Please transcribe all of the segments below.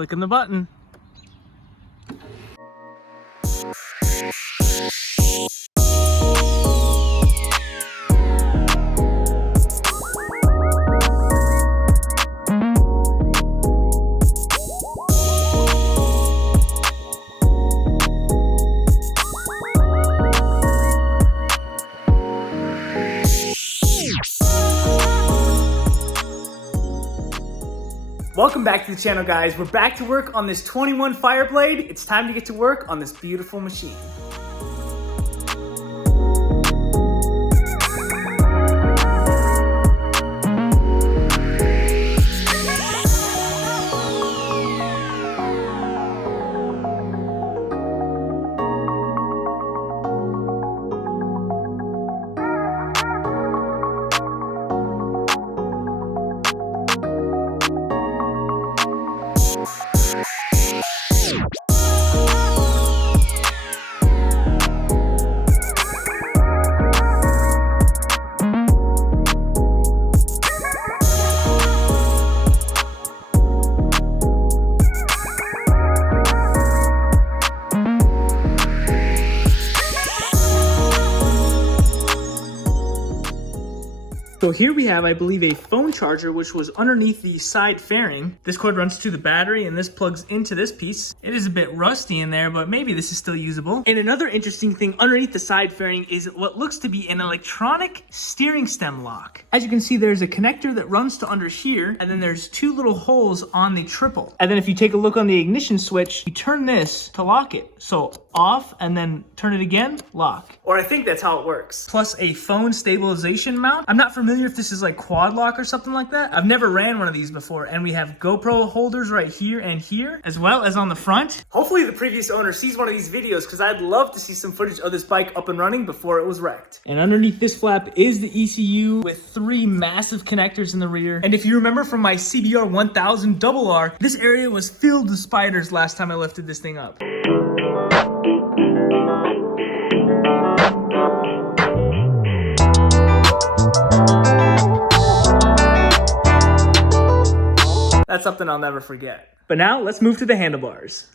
clicking the button. Welcome back to the channel, guys. We're back to work on this 21 Fireblade. It's time to get to work on this beautiful machine. So here we have, I believe, a phone charger, which was underneath the side fairing. This cord runs to the battery and this plugs into this piece. It is a bit rusty in there, but maybe this is still usable. And another interesting thing underneath the side fairing is what looks to be an electronic steering stem lock. As you can see, there's a connector that runs to under here, and then there's two little holes on the triple. And then if you take a look on the ignition switch, you turn this to lock it. So off and then turn it again, lock. Or I think that's how it works. Plus a phone stabilization mount. I'm not familiar if this is like quad lock or something like that. I've never ran one of these before, and we have GoPro holders right here and here, as well as on the front. Hopefully the previous owner sees one of these videos, because I'd love to see some footage of this bike up and running before it was wrecked. And underneath this flap is the ECU with three massive connectors in the rear. And if you remember from my CBR1000RR-R, this area was filled with spiders last time I lifted this thing up. That's something I'll never forget. But now let's move to the handlebars.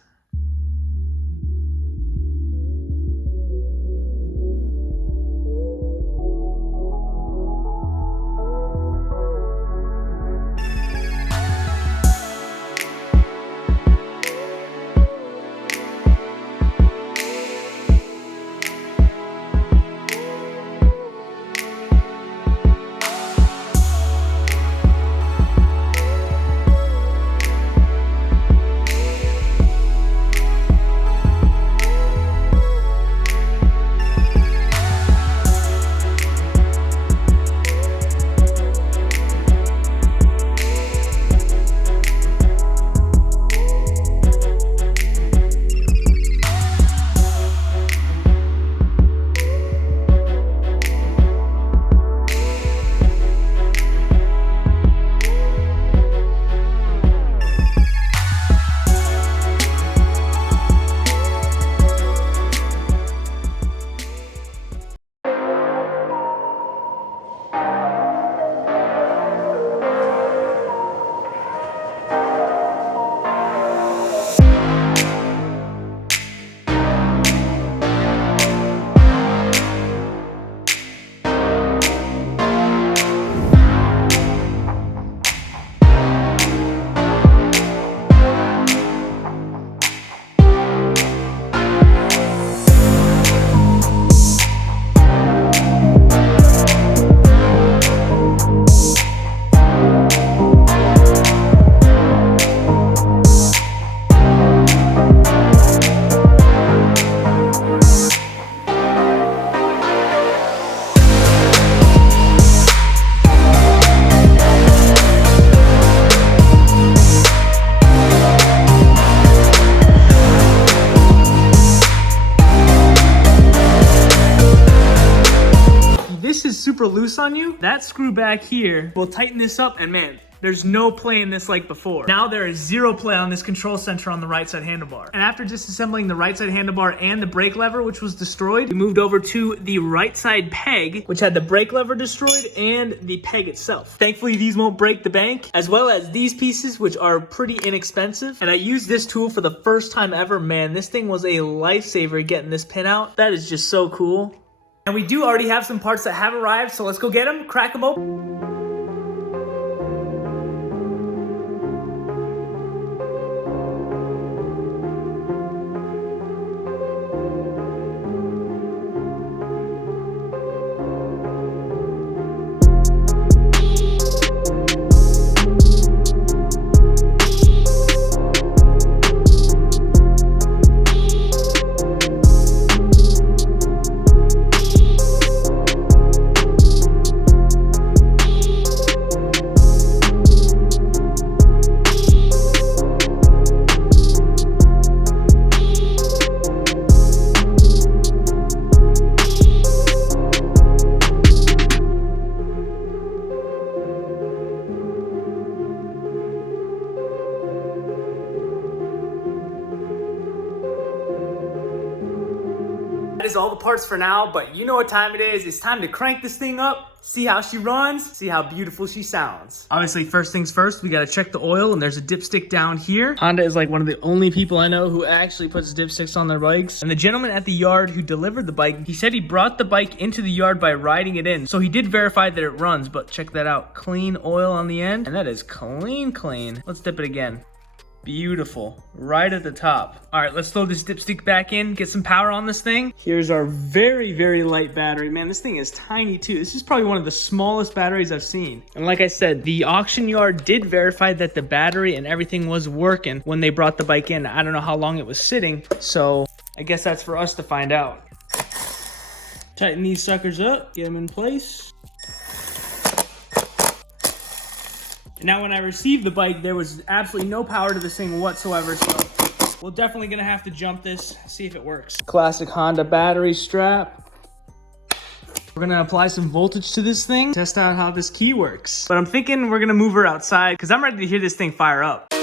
super loose on you, that screw back here will tighten this up, and man, there's no play in this like before. Now there is zero play on this control center on the right side handlebar. And after disassembling the right side handlebar and the brake lever, which was destroyed, we moved over to the right side peg, which had the brake lever destroyed and the peg itself. Thankfully, these won't break the bank, as well as these pieces, which are pretty inexpensive. And I used this tool for the first time ever. Man, this thing was a lifesaver getting this pin out. That is just so cool. And we do already have some parts that have arrived, so let's go get them, crack them open. That is all the parts for now, but you know what time it is. It's time to crank this thing up, see how she runs, see how beautiful she sounds. Obviously, first things first, we gotta check the oil, and there's a dipstick down here. Honda is like one of the only people I know who actually puts dipsticks on their bikes. And the gentleman at the yard who delivered the bike, he said he brought the bike into the yard by riding it in. So he did verify that it runs, but check that out. Clean oil on the end, and that is clean, clean. Let's dip it again. Beautiful, right at the top. All right, let's throw this dipstick back in, get some power on this thing. Here's our very, very light battery. Man, this thing is tiny too. This is probably one of the smallest batteries I've seen. And like I said, the auction yard did verify that the battery and everything was working when they brought the bike in. I don't know how long it was sitting, so I guess that's for us to find out. Tighten these suckers up, get them in place. Now, when I received the bike, there was absolutely no power to this thing whatsoever, so we're definitely gonna have to jump this, see if it works. Classic Honda battery strap. We're gonna apply some voltage to this thing, test out how this key works. But I'm thinking we're gonna move her outside because I'm ready to hear this thing fire up.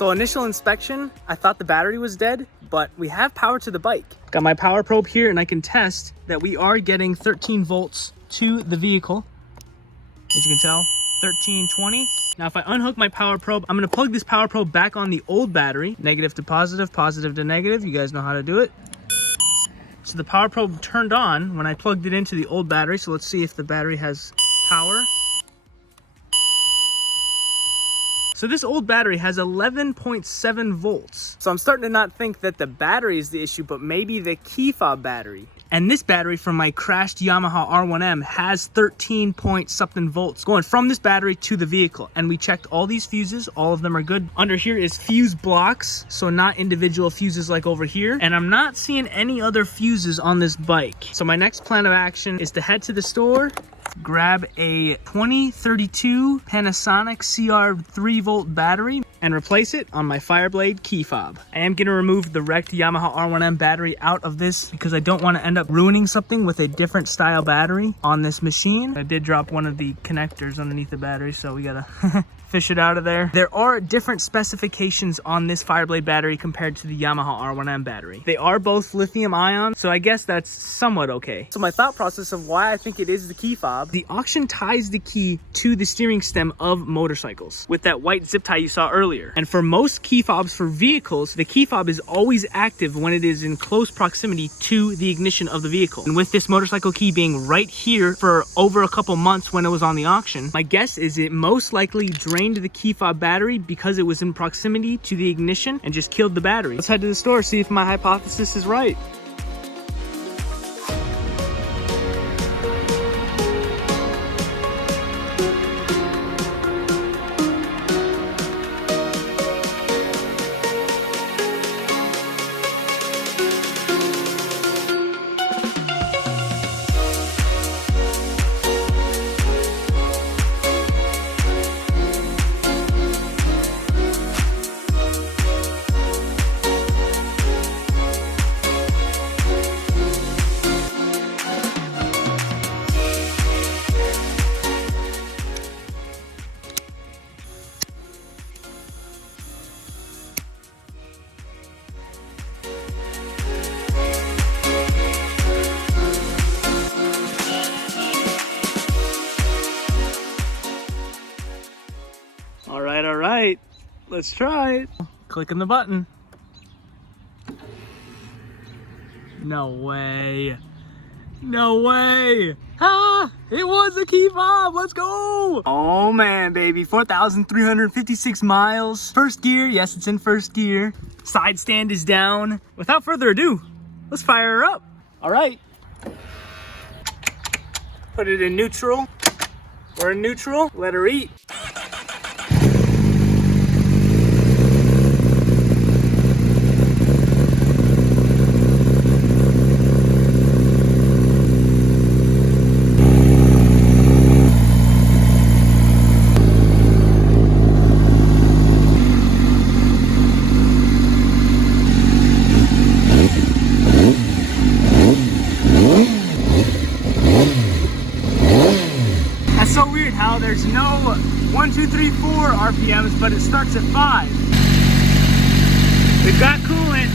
So initial inspection, I thought the battery was dead, but we have power to the bike. Got my power probe here and I can test that we are getting 13 volts to the vehicle. As you can tell, 1320. Now if I unhook my power probe, I'm gonna plug this power probe back on the old battery. Negative to positive, positive to negative. You guys know how to do it. So the power probe turned on when I plugged it into the old battery. So let's see if the battery has power. So this old battery has 11.7 volts. So I'm starting to not think that the battery is the issue, but maybe the key fob battery. And this battery from my crashed Yamaha R1M has 13 point something volts going from this battery to the vehicle. And we checked all these fuses, all of them are good. Under here is fuse blocks, so not individual fuses like over here. And I'm not seeing any other fuses on this bike. So my next plan of action is to head to the store, grab a 2032 Panasonic CR 3-volt battery and replace it on my Fireblade key fob. I am going to remove the wrecked Yamaha R1M battery out of this because I don't want to end up ruining something with a different style battery on this machine. I did drop one of the connectors underneath the battery, so we gotta fish it out of there. There are different specifications on this Fireblade battery compared to the Yamaha R1M battery. They are both lithium ion, so I guess that's somewhat okay. So my thought process of why I think it is the key fob, the auction ties the key to the steering stem of motorcycles with that white zip tie you saw earlier. And for most key fobs for vehicles, the key fob is always active when it is in close proximity to the ignition of the vehicle. And with this motorcycle key being right here for over a couple months when it was on the auction, my guess is it most likely drained the key fob battery because it was in proximity to the ignition and just killed the battery. Let's head to the store, see if my hypothesis is right. All right, let's try it. Clicking the button. No way. No way. Ah, it was a key fob. Let's go. Oh man, baby, 4,356 miles. First gear, yes, it's in first gear. Side stand is down. Without further ado, let's fire her up. All right. Put it in neutral. We're in neutral, let her eat. There's no 1, 2, 3, 4 RPMs, but it starts at 5. We've got coolant.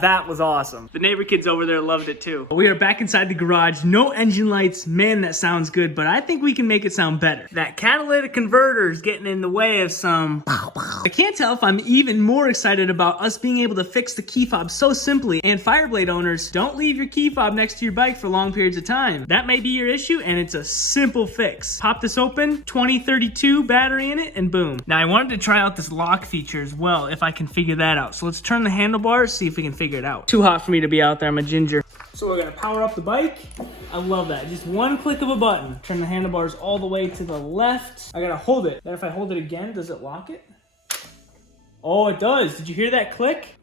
That was awesome. The neighbor kids over there loved it too. We are back inside the garage. No engine lights. Man, that sounds good, but I think we can make it sound better. That catalytic converter is getting in the way of some... I can't tell if I'm even more excited about us being able to fix the key fob so simply. And Fireblade owners, don't leave your key fob next to your bike for long periods of time. That may be your issue, and it's a simple fix. Pop this open, 2032 battery in it, and boom. Now I wanted to try out this lock feature as well, if I can figure that out. So let's turn the handlebars, see if we can figure it out. Too hot for me to be out there, I'm a ginger. So we're gonna power up the bike. I love that, just one click of a button. Turn the handlebars all the way to the left. I gotta hold it. Then if I hold it again, does it lock it? Oh, it does. Did you hear that click?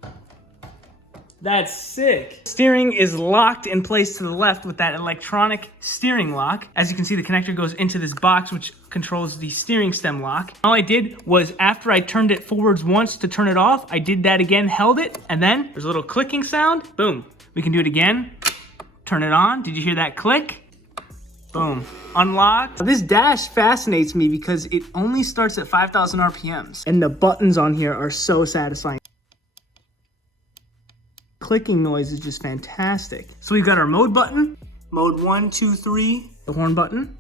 That's sick. Steering is locked in place to the left with that electronic steering lock. As you can see, the connector goes into this box, which controls the steering stem lock. All I did was after I turned it forwards once to turn it off, I did that again, held it, and then there's a little clicking sound. Boom. We can do it again. Turn it on. Did you hear that click? Boom. Unlocked. This dash fascinates me because it only starts at 5,000 RPMs. And the buttons on here are so satisfying. Clicking noise is just fantastic. So we've got our mode button. Mode 1, 2, 3. The horn button.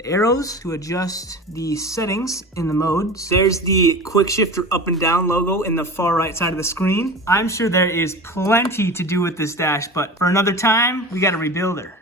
the arrows to adjust the settings in the modes. There's the quick shifter up and down logo in the far right side of the screen. I'm sure there is plenty to do with this dash, but for another time, we gotta rebuild her.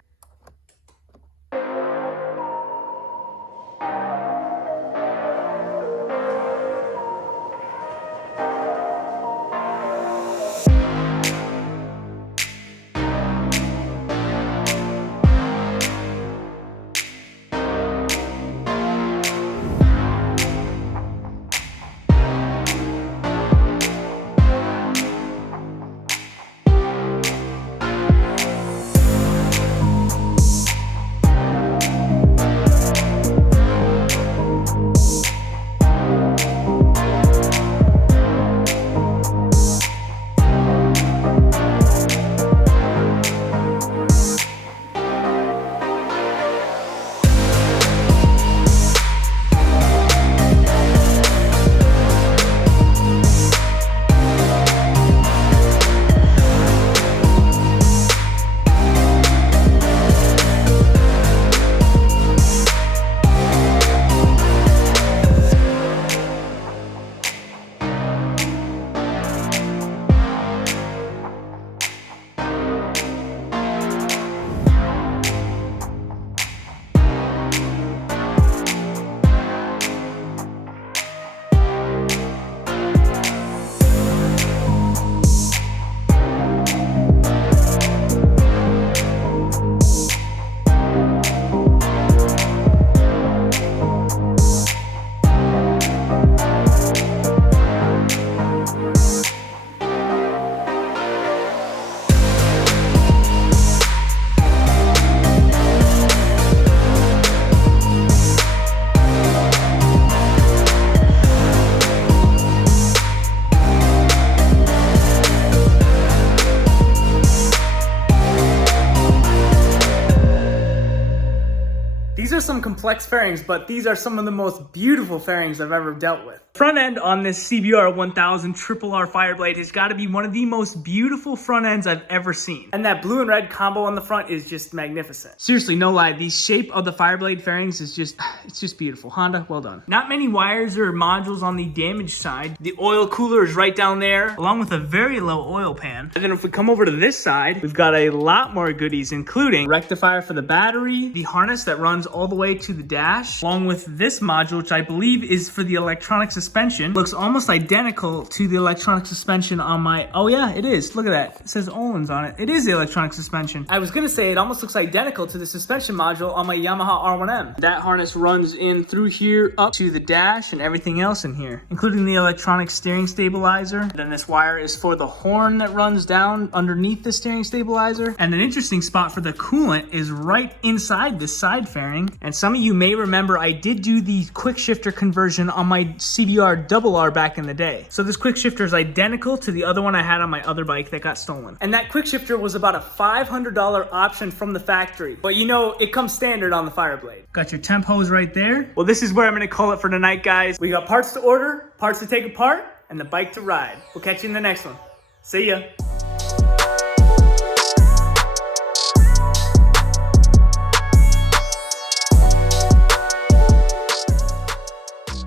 These are some complex fairings, but these are some of the most beautiful fairings I've ever dealt with. Front end on this CBR1000RR-R Fireblade has got to be one of the most beautiful front ends I've ever seen. And that blue and red combo on the front is just magnificent. Seriously, no lie, the shape of the Fireblade fairings is just, it's just beautiful. Honda, well done. Not many wires or modules on the damaged side. The oil cooler is right down there, along with a very low oil pan. And then if we come over to this side, we've got a lot more goodies, including rectifier for the battery, the harness that runs all the way to the dash, along with this module, which I believe is for the electronic suspension. Looks almost identical to the electronic suspension on my, oh yeah, it is. Look at that. It says Olin's on it. It is the electronic suspension. I was gonna say it almost looks identical to the suspension module on my Yamaha R1M. That harness runs in through here up to the dash and everything else in here, including the electronic steering stabilizer. And then this wire is for the horn that runs down underneath the steering stabilizer. And an interesting spot for the coolant is right inside this side fairing. And some of you may remember I did do the quick shifter conversion on my CBR1000RR back in the day. So this quick shifter is identical to the other one I had on my other bike that got stolen. And that quick shifter was about a $500 option from the factory. But you know, it comes standard on the Fireblade. Got your temp hose right there. Well, this is where I'm gonna call it for tonight, guys. We got parts to order, parts to take apart, and the bike to ride. We'll catch you in the next one. See ya.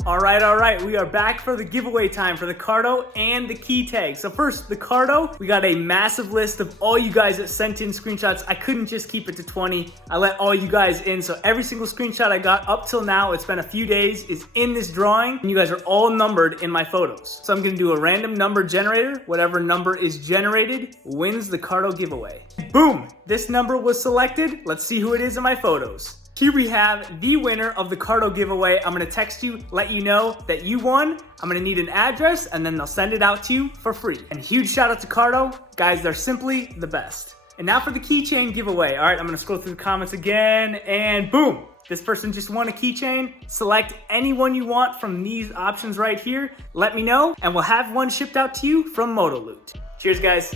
All right, we are back for the giveaway time for the Cardo and the key tag. So first, the Cardo, we got a massive list of all you guys that sent in screenshots. I couldn't just keep it to 20. I let all you guys in, so every single screenshot I got up till now, it's been a few days, is in this drawing, and you guys are all numbered in my photos. So I'm gonna do a random number generator. Whatever number is generated wins the Cardo giveaway. Boom, this number was selected. Let's see who it is in my photos. Here we have the winner of the Cardo giveaway. I'm gonna text you, let you know that you won. I'm gonna need an address and then they'll send it out to you for free. And huge shout out to Cardo. Guys, they're simply the best. And now for the keychain giveaway. All right, I'm gonna scroll through the comments again and boom. This person just won a keychain. Select any one you want from these options right here. Let me know and we'll have one shipped out to you from Motoloot. Cheers, guys.